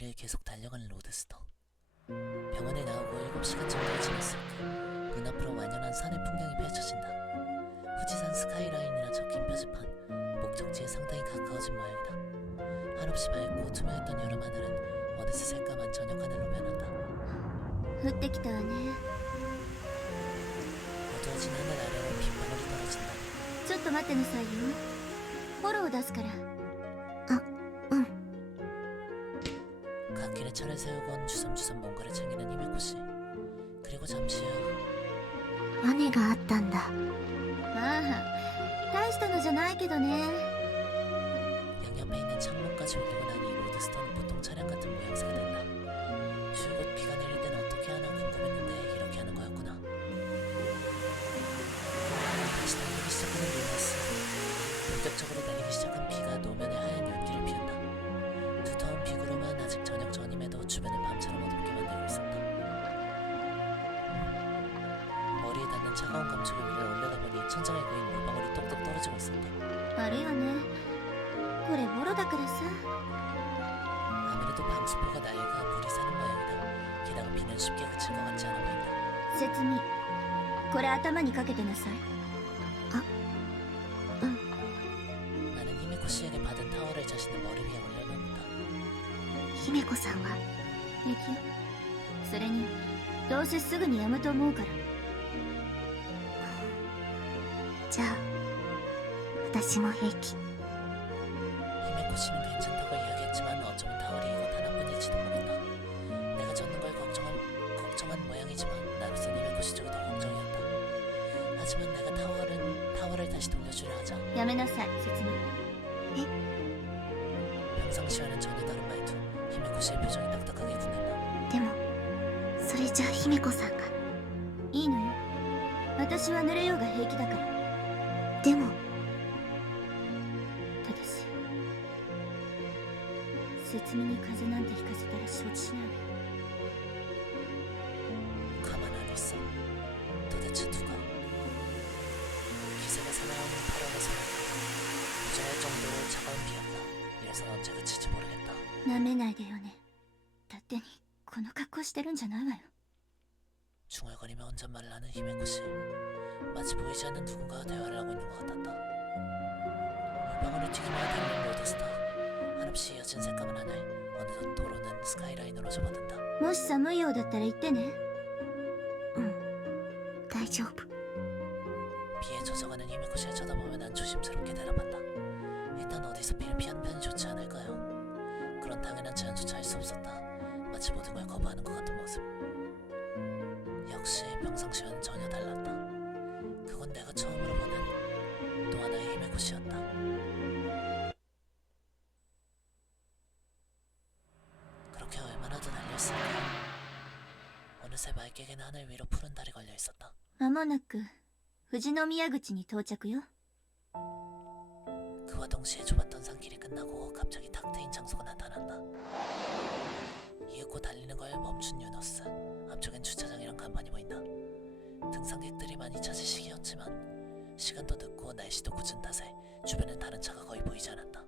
위를 계속 달려가는 로드스터. 병원에 나오고 7시간 정도 지났을 때 눈앞으로 완연한 산의 풍경이 펼쳐진다. 후지산 스카이라인이라 적힌 표지판, 목적지에 상당히 가까워진 모양이다. 한없이 밝고 투명했던 여름 하늘은 어느새 새까만 저녁 하늘로 변한다. 降ってきたわね 어두워진 하늘 아래로 빗방울이 떨어진다. ちょっと待ってなさいよフォロー出すから 갓길에 차를 세우곤 주섬주섬 뭔가를 챙기는 히메코 씨. 그리고 잠시 후 雨があったんだまあ大したのじゃないけどね 양옆에 있는 창문까지 올리고 나니 로드스터는 보통 차량 같은 모양새가 차가운 감촉을 위를 올려다보니 천장에 고인 물방울이 똑똑 떨어지고 있었다. 悪いわねこれボロだからさ 아무래도 방수포가 낡아 물이 새는 모양이다. 게다가 비는 쉽게 그칠 것 같지 않아 보인다. 説明これ頭にかけてなさい 나는 히메코 씨에게 받은 타월을 자신의 머리 위에 올려놓는다. 姫子さんは平気よそれにどうせすぐにやむと思うから 私も平気 히메코 씨는 괜찮다고 이야기했지만 어쩌면 타월이 이것 하나뿐일지도 모른다. 내가 젖는 걸 걱정한, 걱정한 모양이지만 나로선 히메코 씨 쪽이 더 걱정이었다. 하지만 내가 타월은 타월을 다시 돌려주려 하자 やめなさい説明 평상시와는 전혀 다른 말투. 히메코 씨의 표정이 딱딱하게 굳는다. でもそれじゃあ姫子さんがいいのよ私は濡れようが平気だからでも 説明に風邪なんてひかせたら承知しないわよ 가만 안 있어. 도대체 누가? 기세가 사나운 8월의 소나기. 무정할 정도로 차가운 비였다. 이래서 언제 그칠지 모르겠다. なめないでよね勝手にこの格好してるんじゃないわよ 중얼거리며 혼잣말을 하는 히메코 씨. 마치 보이지 않는 누군가와 대화를 하고 있는 것 같았다. 물방울을 튀기며 달리는 로드스터. 한없이 이어진 새까만 하늘. 어느덧 도로는 스카이라인으로 접어든다. もし寒いようだったら言ってねうん大丈夫 비에 젖어가는 히메코 씨를 쳐다보며 난 조심스럽게 대답한다. 일단 어디서 비를 피하는 편이 좋지 않을까요? 그런 당연한 제안조차 할 수 없었다. 마치 모든 걸 거부하는 것 같은 모습. 역시 평상시와는 전혀 달랐다. 그건 내가 처음으로 보는 또 하나의 히메코 씨였다. 하늘 위로 푸른 달이 걸려 있었다. まもなく富士宮口に到着よ 그와 동시에 좁았던 산길이 끝나고 갑자기 탁 트인 장소가 나타난다. 이윽고 달리는 걸 멈춘 유노스. 앞쪽엔 주차장이란 간판이 보인다. 등산객들이 많이 찾을 시기였지만 시간도 늦고 날씨도 굳은 탓에 주변엔 다른 차가 거의 보이지 않았다.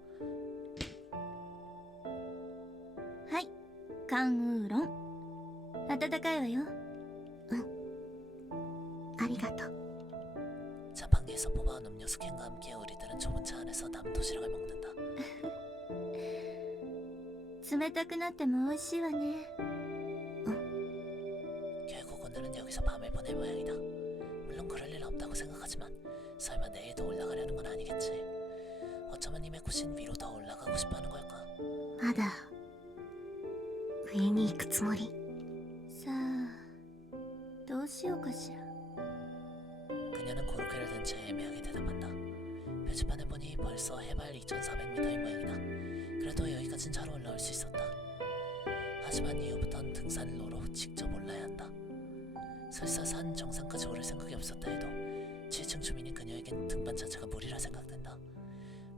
はい関ウーロン暖かいわよ うんありがとう 자판기에서 뽑아온 음료수 캔과 함께 우리들은 좁은 차 안에서 담 도시락을 먹는다. 冷たくなっても美味しいわね 결국 오늘은 여기서 밤을 보낼 모양이다. 물론 그럴 일 없다고 생각하지만 설마 내일도 올라가려는 건 아니겠지. 어쩌면 이메코 씨는 위로 더 올라가고 싶어하는 걸까? まだ上に行くつもりさあどうしようかしら 그녀는 고로케를 든 채 애매하게 대답한다. 표지판을 보니 벌써 해발 2,400m인 모양이다. 그래도 여기까진 차로 올라올 수 있었다. 하지만 이후부턴 등산로로 직접 올라야 한다. 설사 산 정상까지 오를 생각이 없었다 해도 7층 주민인 그녀에겐 등반 자체가 무리라 생각된다.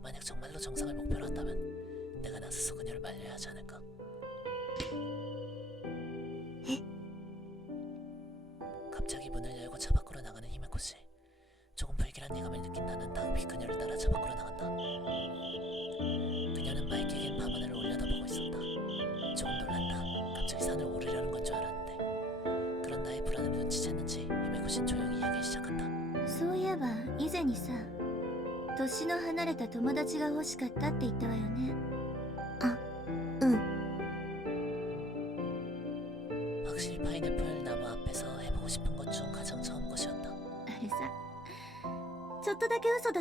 만약 정말로 정상을 목표로 한다면 내가 나서서 그녀를 말려야 하지 않을까? 갑자기 문을 열고 차 밖으로. 내가 느낀다는 다음이 그녀를 따라잡아끌어나갔 다. 그녀는 마이키에게 밤하늘을 올려다보고 있었 다. 조금놀랐 다. 갑자기 산을 오르려는 건 줄 알았는 데. 그런 나의 불안을 눈치챘는지 이메코신 조용히 이야기 시작한 다. そういえば以前にさ年の離れた友達が欲しかったって言ったわよね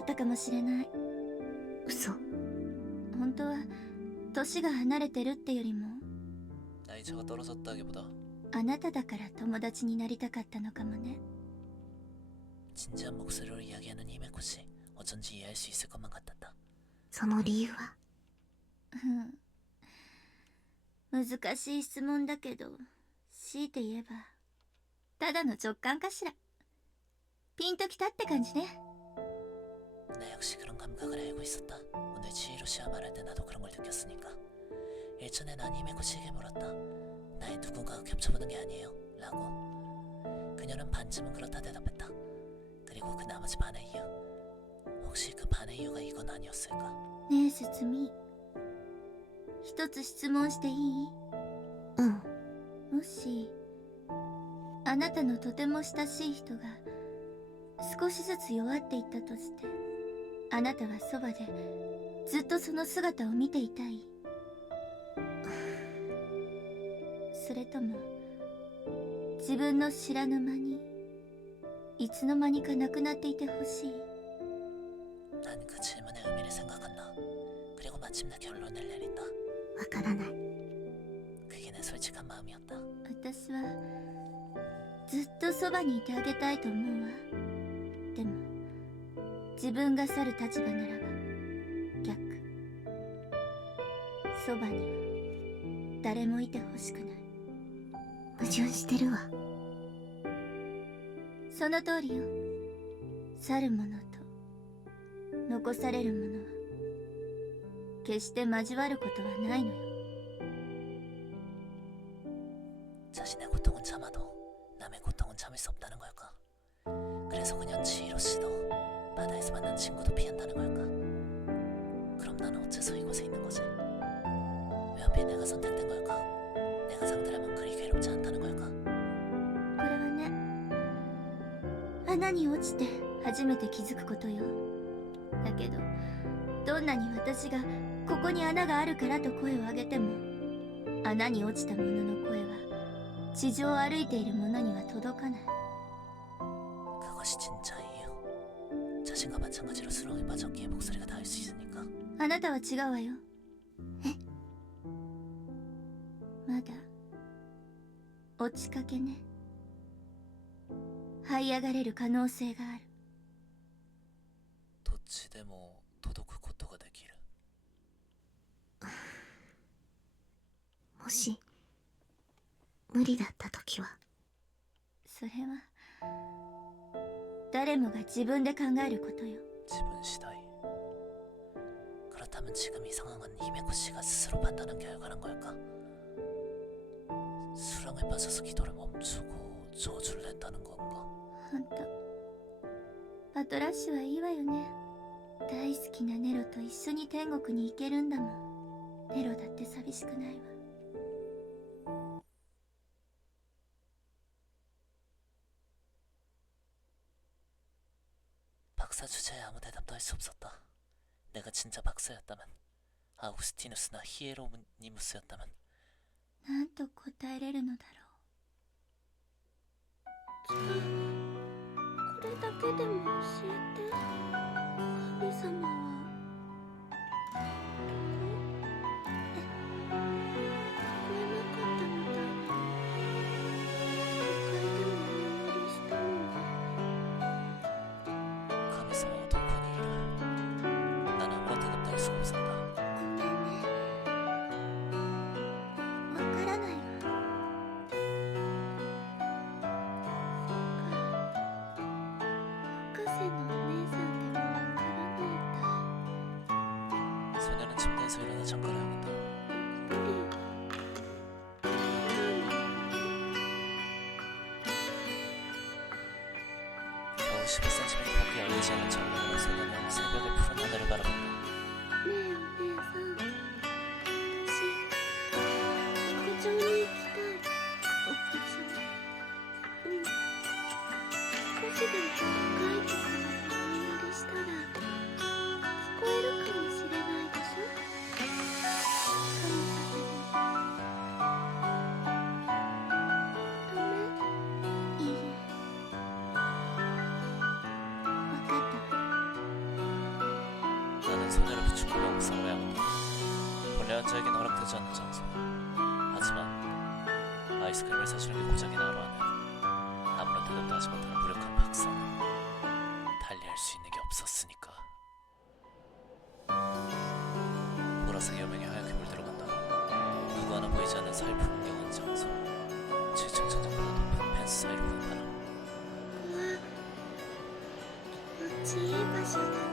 ったかもしれない嘘本当は年が離れてるってよりも 나이차가 떨어졌다기보다 あなただから友達になりたかったのかもね 진지한 목소리로 이야기하는 히메코씨 어쩐지 이해할 수 있을 것만 같았다. その理由はうん難しい質問だけど強いて言えばただの直感かしらピンときたって感じね 나 역시 그런 감각을 알고 있었다. 오늘 지히로 씨와 말할 때 나도 그런 걸 느꼈으니까. 일전에 난 히메코씨에게 물었다. 나의 누군가가 겹쳐보는 게 아니에요. 라고. 그녀는 반쯤은 그렇다 대답했다. 그리고 그 나머지 반의 이유. 혹시 그 반의 이유가 이건 아니었을까? ねえすみ一つ質問していいうんもしあなたのとても親しい人が少しずつ弱っていったとして あなたはそばでずっとその姿を見ていたいそれとも自分の知らぬ間にいつの間にか亡くなっていてほしい 난 그 질문의 의미를 생각한다. 그리고 마침내 결론을 내린다. わからない 그게 내 솔직한 마음이었다. 私はずっとそばにいてあげたいと思うわでも 自分が去る立場ならば逆そばには誰もいてほしくない矛盾してるわその通りよ去る者と残される者は決して交わることはないのよ 자신의 고통은 참아도 남의 고통은 참을 수 없다는 걸까? 그래서 그냥 지히로 씨도 바다에서 만난 친구도 피한다는 걸까? 그럼 나는 어째서 이곳에 있는 거지? 왜 하필 내가 선택된 걸까? 내가 상대라면 그리 괴롭지 않다는 걸까? これはね穴に落ちて初めて気づくことよだけどどんなに私がここに穴があるからと声を上げても穴に落ちた者の声は地上を歩いている者には届かない 그것이 진짜 이유. 자신과 마찬가지로 수렁에 빠졌기에 목소리가 닿을 수 있으니까. あなたは違うわよえまだ落ちかけね這い上がれる可能性がある 도치데모 도도크 코토가 되기를. もし無理だった時はそれは 誰もが自分で考えることよ 지분 시다이. 그렇다면 지금 이 상황은 히메코 씨가 스스로 판단한 결과란 걸까? 수렁에 빠져서 기도를 멈추고 저주를 냈다는 건가? ほんとパトラッシュはいいわよね大好きなネロと一緒に天国に行けるんだもんネロだって寂しくないわ 박사 주제에 아무 대답도 할 수 없었다. 내가 진짜 박사였다면, 아우구스티누스나 히에로니무스였다면 なんと答えれるのだろうじゃあこれだけでも教えて神様は 아무런 대답도 할 수가 없었다. ごめんねわからないわそっか博士のお姉さんでもわからないんだ 소녀는 침대에서 일어나 창가를 향한다. やっぱり겨우 11cm 폭이 열리지 않은 창문으로 소녀는 새벽의 푸른 하늘을 바라본다. 본래 환자에겐 허락되지 않는 장소. 하지만 아이스크림을 사주는 게 고작이나 하루하는 아무런 대답도 하지 못하는 무력한 박사는 달리할 수 있는 게 없었으니까. 보라색 여명이 하얗게 물들어간다. 누구 하나 보이지 않는 살풍경한 장소. 7층 천장보다 높은 펜스 사이로 부는 바람. ここは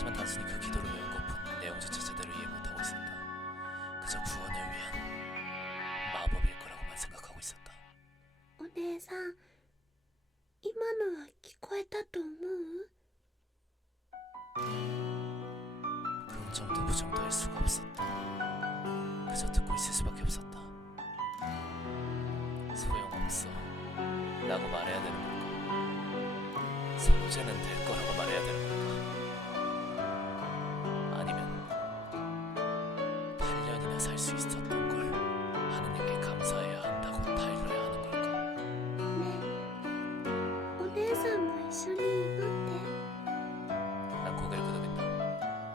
하지만 단순히 그 기도를 외운 것뿐 내용 자체 제대로 이해 못하고 있었다. 그저 구원을 위한 마법일 거라고만 생각하고 있었다. お姉さん今のは聞こえたと思う 긍정도 부정도 할 수가 없었다. 그저 듣고 있을 수밖에 없었다. 소용없어. 라고 말해야 되는 걸까? 성제는 될 거라고 말해야 되는 걸까? 년이나 살 수 있었던 걸 하느님께 감사해야 한다고 타일러야 하는 걸까? ねお姉さんも一緒に祈って 난 고개를 끄덕인다.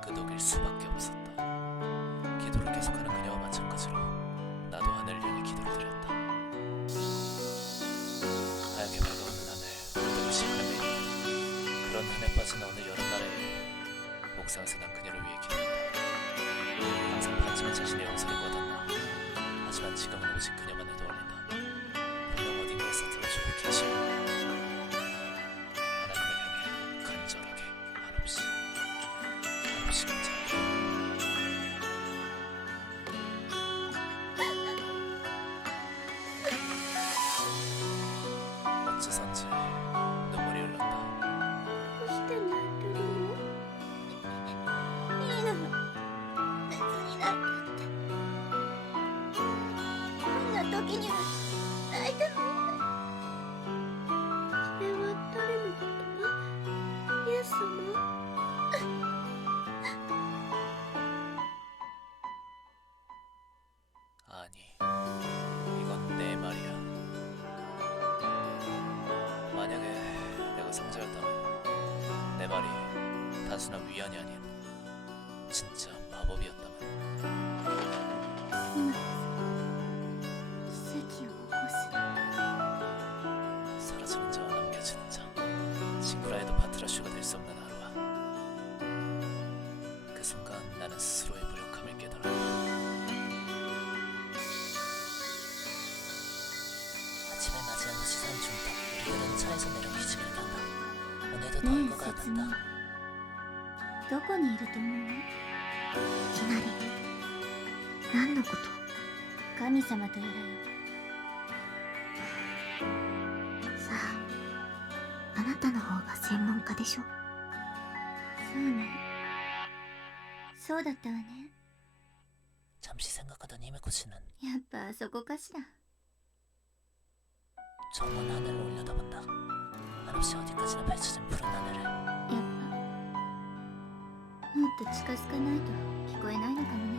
끄덕일 수밖에 없었다. 기도를 계속하는 그녀와 마찬가지로 나도 하늘을 향해 기도를 드렸다. 하얗게 밝아오는 하늘, 물들이 시간의 매일. 그런 한에 빠진 어느 여름날의 일. 옥상에서 난 그녀를 위해 기도했다. ちまち指令をすることになる 단순한 위안이 아닌 진짜 마법이었다면 今こそ奇跡を起こす 사라지는 자와 남겨지는 자 친구라 해도 파트라슈가 될 수 없는 하루와 그 순간 나는 스스로의 무력함을 깨달았다 아침을 맞이한 시선 중턱 우리들은 차에서 내려 기침을 탄다 오늘도 더울 ね 것 え節같았다 実 どこにいると思ういきなり何のこと神様とやらよさああなたの方が専門家でしょそうねそうだったわね 잠시 생각하던 히메코씨는 やっぱあそこかしら 정원 하늘을 올려다본다 한없이 어디까지나 펼쳐진 푸른 하늘을 や っと近づかないと聞こえないのかもね。